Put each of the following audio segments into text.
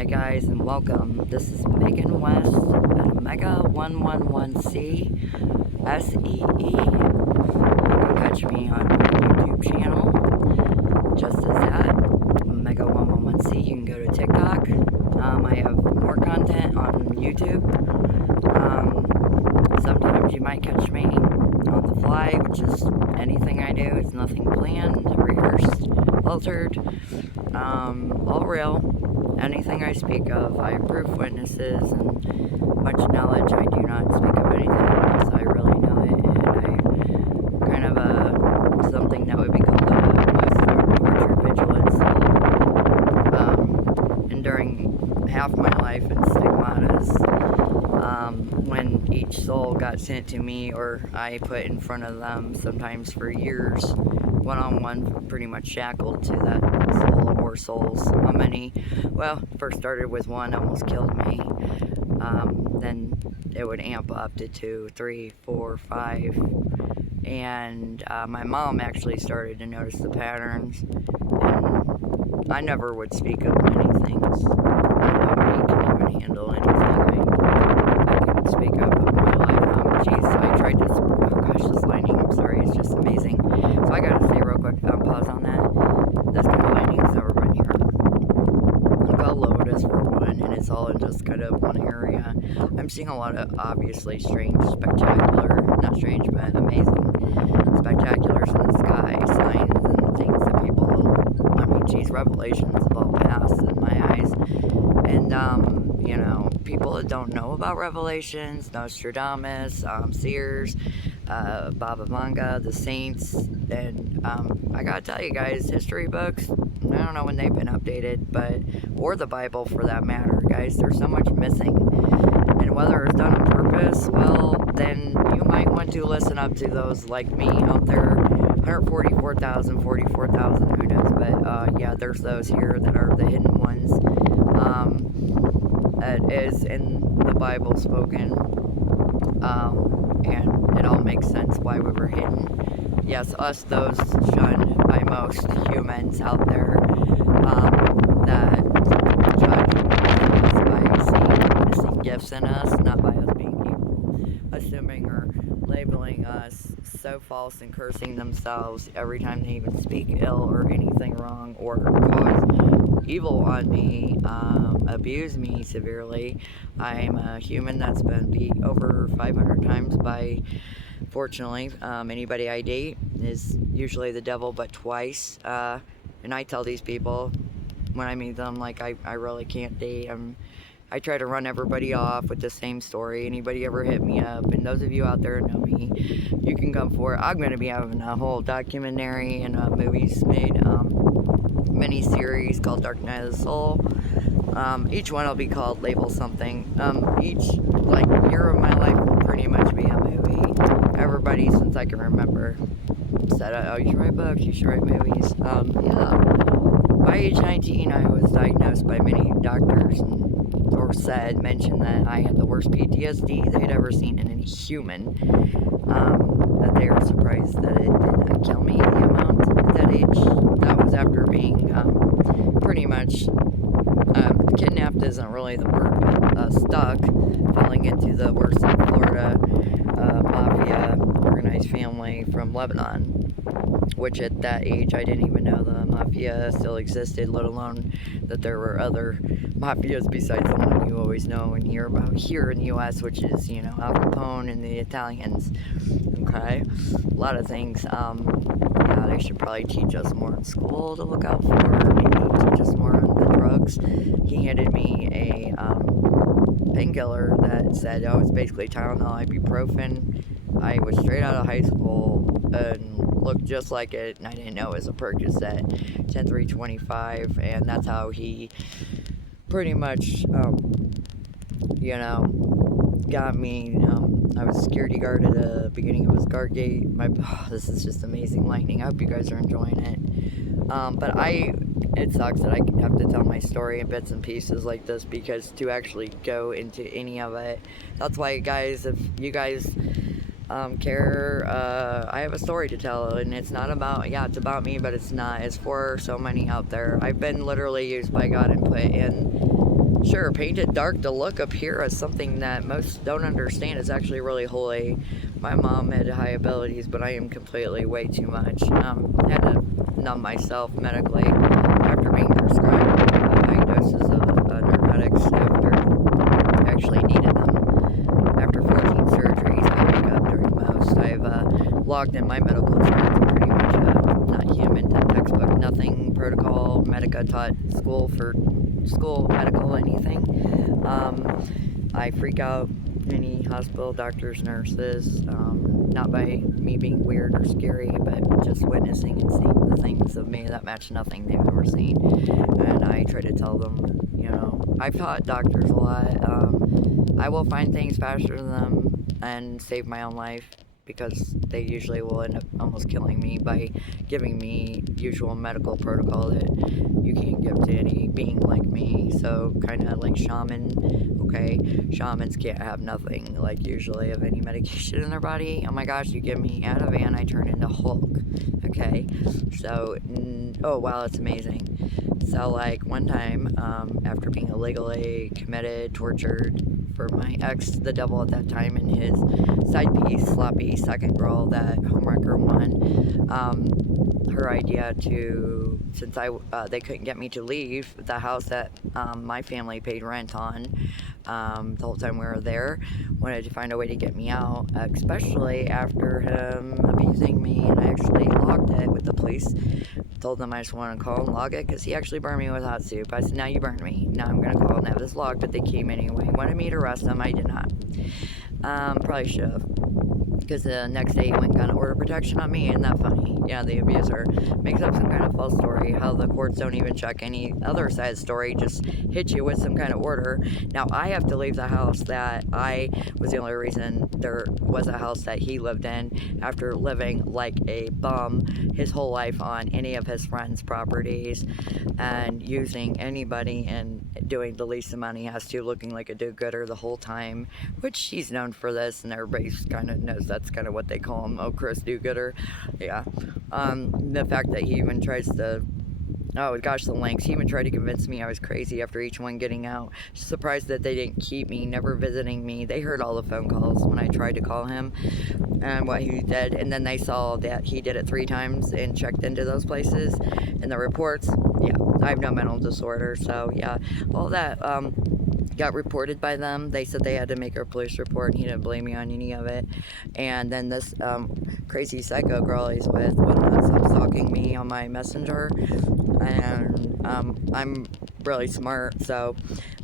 Hi guys and welcome. This is Megan West at Omega 111C SEE. You can catch me on my YouTube channel. Just as that, Omega 111C. You can go to TikTok. I have more content on YouTube. Sometimes you might catch me on the fly, which is anything I do. It's nothing planned, rehearsed, altered, all real. Anything I speak of, I have proof witnesses and much knowledge. I do not speak of anything unless I really know it, and I kind of something that would be called a most tortured vigilance. Enduring half my life in stigmatas, when each soul got sent to me or I put in front of them, sometimes for years, one-on-one, pretty much shackled to that soul or souls. How many? Well, first started with one, almost killed me. Then it would amp up to 2, 3, 4, 5. And my mom actually started to notice the patterns. And I never would speak of many things. Nobody can even handle anything I can speak of my life. Geez, I tried to. Oh gosh, this lightning. I'm sorry. It's just amazing. So I gotta say real quick. Pause on that. This kind of lightning's never been here. Look how low it is for one, and it's all in just kind of one area. I'm seeing a lot of obviously strange, spectacular, not strange, but amazing spectaculars in the sky, signs and things that people, revelations have all passed in my eyes. And, people that don't know about revelations, Nostradamus, seers, Baba Vanga, the saints, and I gotta tell you guys, history books, I don't know when they've been updated, or the Bible for that matter, guys, there's so much missing. And whether it's done on purpose, well, then you might want to listen up to those like me out there. 144,000, 44,000, who knows, but yeah, there's those here that are the hidden ones. It is in the Bible spoken, and it all makes sense why we were hidden. Yes, us, those shunned by most humans out there, that judge us by seeing missing gifts in us, not by us being evil, assuming or labeling us so false and cursing themselves every time they even speak ill or anything wrong or cause evil on me, abuse me severely. I'm a human that's been beat over 500 times by, fortunately, anybody I date is usually the devil, but twice. And I tell these people when I meet them, like, I really can't date. I try to run everybody off with the same story. Anybody ever hit me up, and those of you out there know me, you can come for it. I'm going to be having a whole documentary and movies made, mini-series called Dark Night of the Soul. Each one will be called Label Something. Each, year of my life will pretty much be a movie. Everybody, since I can remember, said, oh, you should write books, you should write movies. Yeah. By age 19, I was diagnosed by many doctors mentioned that I had the worst PTSD they'd ever seen in any human. That they were surprised that it did not kill me the amount at that age. That was after being pretty much kidnapped isn't really the word, but stuck, falling into the worst South Florida mafia organized family from Lebanon, which at that age I didn't even know the mafia still existed, let alone that there were other mafias besides the one you always know and hear about here in the U.S., which is, Al Capone and the Italians. Okay, a lot of things. Yeah, they should probably teach us more in school to look out for. Maybe teach us more on the drugs. He handed me a painkiller that said, it's basically Tylenol, ibuprofen. I was straight out of high school and looked just like it, and I didn't know it was a Percocet, 10325, and that's how he pretty much, got me. I was a security guard at the beginning of his guard gate. This is just amazing lightning. I hope you guys are enjoying it. But it sucks that I have to tell my story in bits and pieces like this, because to actually go into any of it, that's why, guys, if you guys care, I have a story to tell, and it's not about, it's about me, but it's not. It's for so many out there. I've been literally used by God and put in sure, painted dark to look up here as something that most don't understand is actually really holy. My mom had high abilities, but I am completely way too much. Had to numb myself medically after being prescribed high doses of narcotics after I actually needed them. After 14 surgeries, I wake up during most. I've logged in my medical charts. I'm pretty much not human, textbook, nothing, protocol, medica taught school, medical, anything. I freak out any hospital doctors, nurses, not by me being weird or scary, but just witnessing and seeing the things of me that match nothing they've ever seen. And I try to tell them, I've taught doctors a lot. I will find things faster than them and save my own life, because they usually will end up almost killing me by giving me usual medical protocol that you can't give to any being like me. So kind of like shaman, okay, shamans can't have nothing like usually of any medication in their body. Oh my gosh, you give me Ativan, I turn into Hulk, okay? So, oh wow, it's amazing. So like one time, after being illegally committed, tortured for my ex, the devil at that time, and his side piece, sloppy second girl that homewrecker won, her idea to, since they couldn't get me to leave the house that my family paid rent on the whole time we were there, wanted to find a way to get me out, especially after him abusing me, and I actually logged it with the police. Told them I just want to call and log it because he actually burned me with hot soup. I said, now you burned me. Now I'm going to call and have this logged, but they came anyway. Wanted me to arrest them. I did not. Probably should have. Because the next day he went and got an order of protection on me. Isn't that funny? Yeah, the abuser makes up some kind of false story. How the courts don't even check any other side story. Just hit you with some kind of order. Now I have to leave the house that I was the only reason there was a house that he lived in, after living like a bum his whole life on any of his friends' properties and using anybody and doing the least amount he has to, looking like a do-gooder the whole time, which he's known for this, and everybody kind of knows that's kind of what they call him. Oh, Chris do-gooder. Yeah. The fact that he even tries to, oh gosh, the lengths. He even tried to convince me I was crazy after each one getting out. Surprised that they didn't keep me, never visiting me. They heard all the phone calls when I tried to call him and what he did, and then they saw that he did it 3 times and checked into those places and the reports. Yeah, I have no mental disorder, so yeah, all that got reported by them. They said they had to make a police report, and he didn't blame me on any of it. And then this crazy psycho girl he's with would not stop stalking me on my messenger, and I'm really smart, so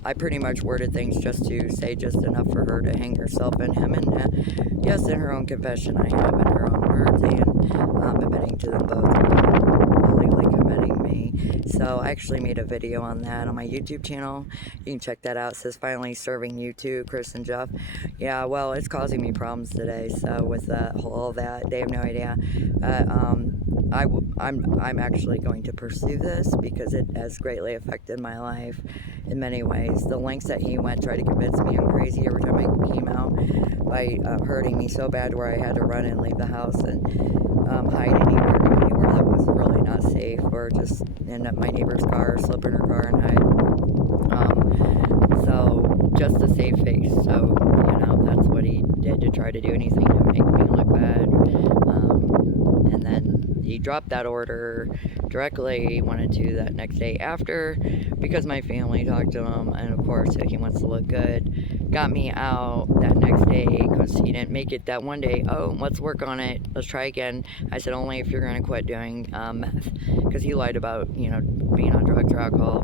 I pretty much worded things just to say just enough for her to hang herself in him. And yes, in her own confession, I have in her own words, and admitting to them both completely committing me. So I actually made a video on that on my YouTube channel. You can check that out. It says finally serving you too, Chris and Jeff. Yeah, well, it's causing me problems today. So with all that, they have no idea. I'm actually going to pursue this because it has greatly affected my life in many ways. The lengths that he went, tried to convince me I'm crazy every time I came out, by hurting me so bad where I had to run and leave the house and hide anywhere that was really not safe, or just end up my neighbor's car, slip in her car and hide. So just to save face. So that's what he did, to try to do anything to make me look bad. And then he dropped that order directly. Wanted to that next day after, because my family talked to him, and of course he wants to look good. Got me out that next day because he didn't make it that one day. Oh, let's work on it. Let's try again. I said, only if you're going to quit doing meth, because he lied about being on drugs or alcohol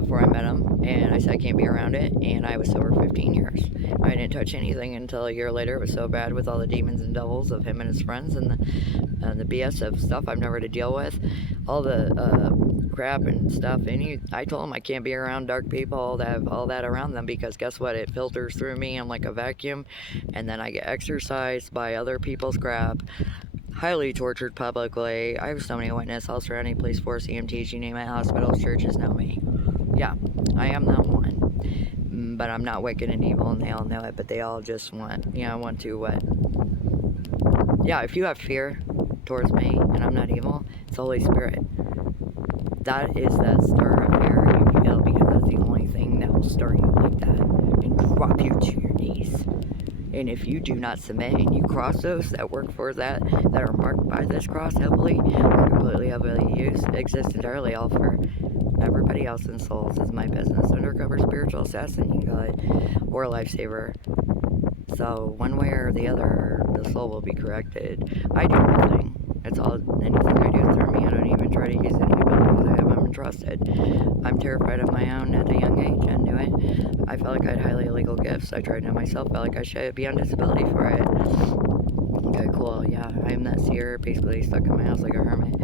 before I met him, and I said I can't be around it, and I was sober 15 years. I didn't touch anything until a year later. It was so bad with all the demons and devils of him and his friends, and the BS of stuff I've never to deal with, all the crap and stuff. And I told him I can't be around dark people that have all that around them, because guess what? It filters through me. I'm like a vacuum, and then I get exorcised by other people's crap. Highly tortured publicly. I have so many witnesses, all surrounding police force, EMTs, you name it, hospitals, churches know me. Yeah, I am that one. But I'm not wicked and evil, and they all know it, but they all just want to what? Yeah, if you have fear towards me, and I'm not evil, it's the Holy Spirit. That is that stir of fear you feel, because that's the only thing that will And if you do not submit and you cross those that work for that are marked by this cross heavily, or completely heavily used, exist entirely all for everybody else in souls is my business. Undercover spiritual assassin, you can call it, or lifesaver. So one way or the other, the soul will be corrected. I do nothing. It's all, anything I do through me. I don't even try to use any abilities I have. I'm entrusted. I'm terrified of my own at a young age. I knew it. I felt like I had highly illegal gifts. I tried to myself. Felt like I should be on disability for it. Okay, cool. Yeah, I am that seer, basically stuck in my house like a hermit.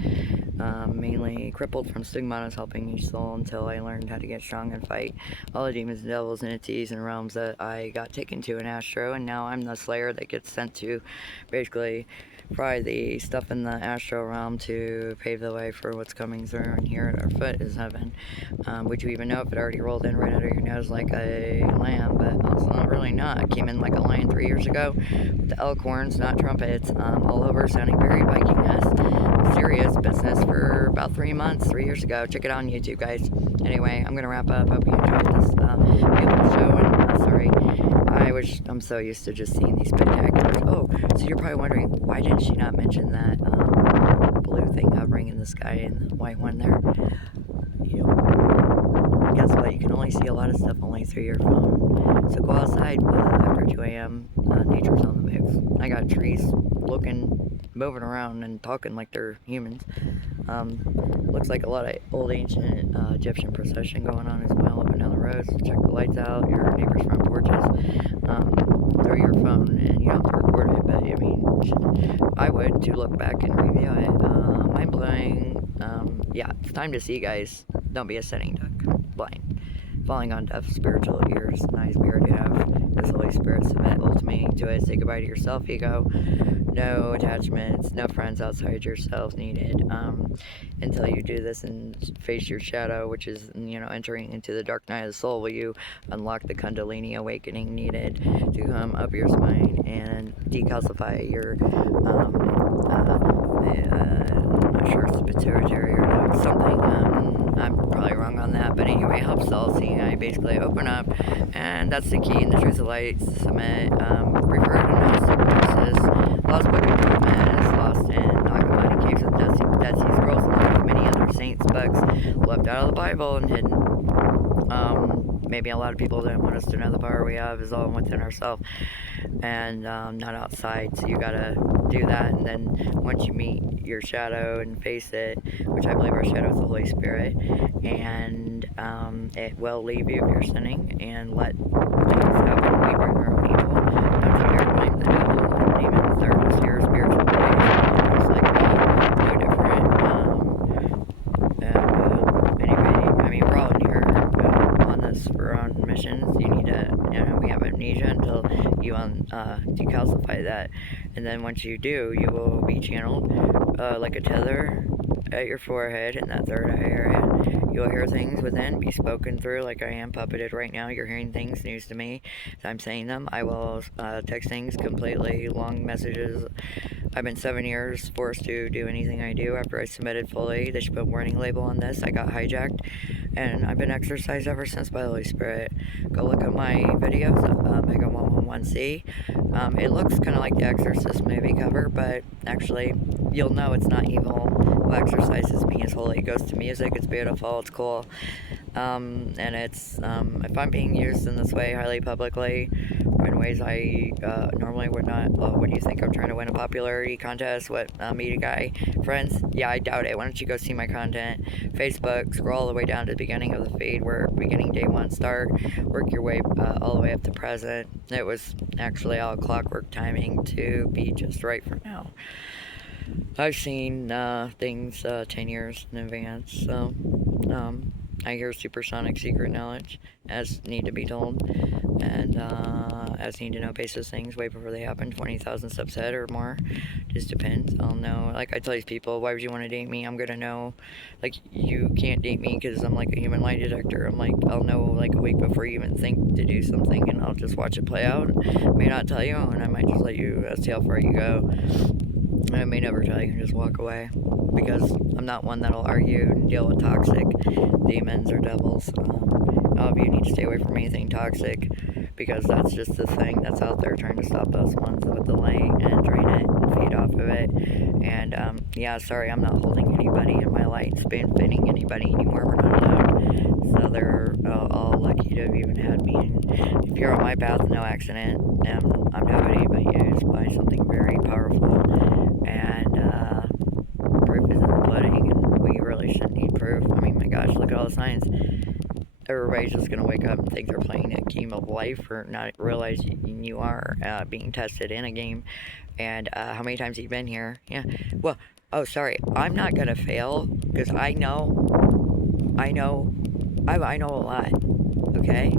Mainly crippled from stigmatas, helping each soul until I learned how to get strong and fight all the demons and devils and entities and realms that I got taken to in Astro, and now I'm the slayer that gets sent to basically fry the stuff in the Astro realm to pave the way for what's coming through, and here at our foot is heaven. Would you even know if it already rolled in right under your nose like a lamb? But also not really not. It came in like a lion 3 years ago with the elk horns, not trumpets, all over, sounding very Viking-esque. Serious business for about 3 months, 3 years ago. Check it out on YouTube, guys. Anyway, I'm gonna wrap up. Hope you enjoyed this beautiful show. And sorry, I'm so used to just seeing these spectaculars. Oh, so you're probably wondering, why didn't she not mention that blue thing hovering in the sky and the white one there? Guess what? You can only see a lot of stuff only through your phone. So go outside after 2 a.m. Nature's on the move. I got trees moving around and talking like they're humans. Looks like a lot of old ancient Egyptian procession going on as well up and down the roads. Check the lights out, your neighbor's front porches, through your phone, and you don't have to record it, but I mean, I would to look back and review it. Mind blowing. Yeah, it's time to see, guys. Don't be a sitting duck, blind, falling on deaf spiritual ears and eyes we already have. This Holy Spirit, submit ultimately to it. Say goodbye to yourself, ego. No attachments, no friends outside yourself needed. Until you do this and face your shadow, which is, entering into the dark night of the soul, will you unlock the Kundalini awakening needed to come up your spine and decalcify your, I'm not sure if it's pituitary or something. I'm probably wrong on that, but anyway, helps all seeing. I basically open up, and that's the key in the truth of light. Submit, refer to Gnosis, Lost Book of Movement is lost in Nagamani Caves of Dead Sea Scrolls, along with many other saints' books left out of the Bible and hidden. Maybe a lot of people didn't want us to know the power we have is all within ourselves and not outside. So you gotta do that, and then once you meet your shadow and face it, which I believe our shadow is the Holy Spirit, and it will leave you if you're sinning, and let things happen. We bring our own evil. Don't you dare blame the devil. Demons are just your spiritual bodies, just like me. No different. Anyway, I mean, we're all in here on this for our own missions. You need to, we have amnesia until you decalcify that, and then once you do, you will be channeled like a tether at your forehead in that third eye area. You'll hear things within be spoken through like I am puppeted right now. You're hearing things news to me as I'm saying them. I will text things completely, long messages. I've been 7 years forced to do anything I do after I submitted fully. They should put a warning label on this. I got hijacked, and I've been exorcised ever since by the Holy Spirit. Go look at my videos of Mega 111C. It looks kind of like the Exorcist movie cover, but actually, you'll know it's not evil. What exorcises me is holy. It goes to music. It's beautiful. It's cool. And it's, if I'm being used in this way highly publicly, in ways I normally would not, well, what do you think? I'm trying to win a popularity contest? What, meet a guy? Friends? Yeah, I doubt it. Why don't you go see my content? Facebook, scroll all the way down to the beginning of the feed where beginning day one start, work your way all the way up to present. It was actually all clockwork timing to be just right for now. I've seen things 10 years in advance, so I hear supersonic secret knowledge as need to be told, and as need to know basis things way before they happen, 20,000 steps ahead or more. Just depends. I'll know. Like I tell these people, why would you want to date me? I'm gonna know. Like, you can't date me because I'm like a human lie detector. I'm like, I'll know like a week before you even think to do something, and I'll just watch it play out. I may not tell you, and I might just let you see how far you go. I may never tell you and just walk away, because I'm not one that'll argue and deal with toxic demons or devils. All of you need to stay away from anything toxic, because that's just the thing that's out there trying to stop us ones with the light and drain it and feed off of it. And yeah, sorry, I'm not holding anybody in my light, spoon feeding anybody anymore. We're not allowed. So they're all lucky to have even had me. And if you're on my path, no accident. I'm nobody but used by something very powerful. And proof is in the pudding, and we really shouldn't need proof. I mean, my gosh, look at all the signs. Everybody's just going to wake up and think they're playing a game of life or not realize you are being tested in a game. And how many times have you been here? Yeah. Well, oh, sorry. I'm not going to fail because I know a lot. Okay?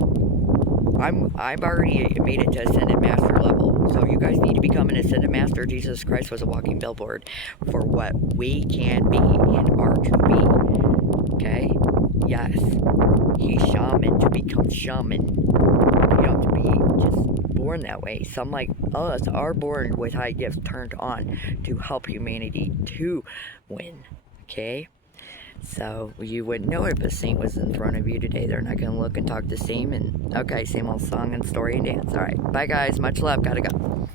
I've already made it to Ascended Master level. So you guys need to become an Ascended Master. Jesus Christ was a walking billboard for what we can be and are to be. Okay? Yes. He's shaman to become shaman. You don't have to be just born that way. Some like us are born with high gifts turned on to help humanity to win. Okay? So you wouldn't know if a saint was in front of you today. They're not going to look and talk the same. And okay, same old song and story and dance. All right. Bye, guys. Much love. Gotta go.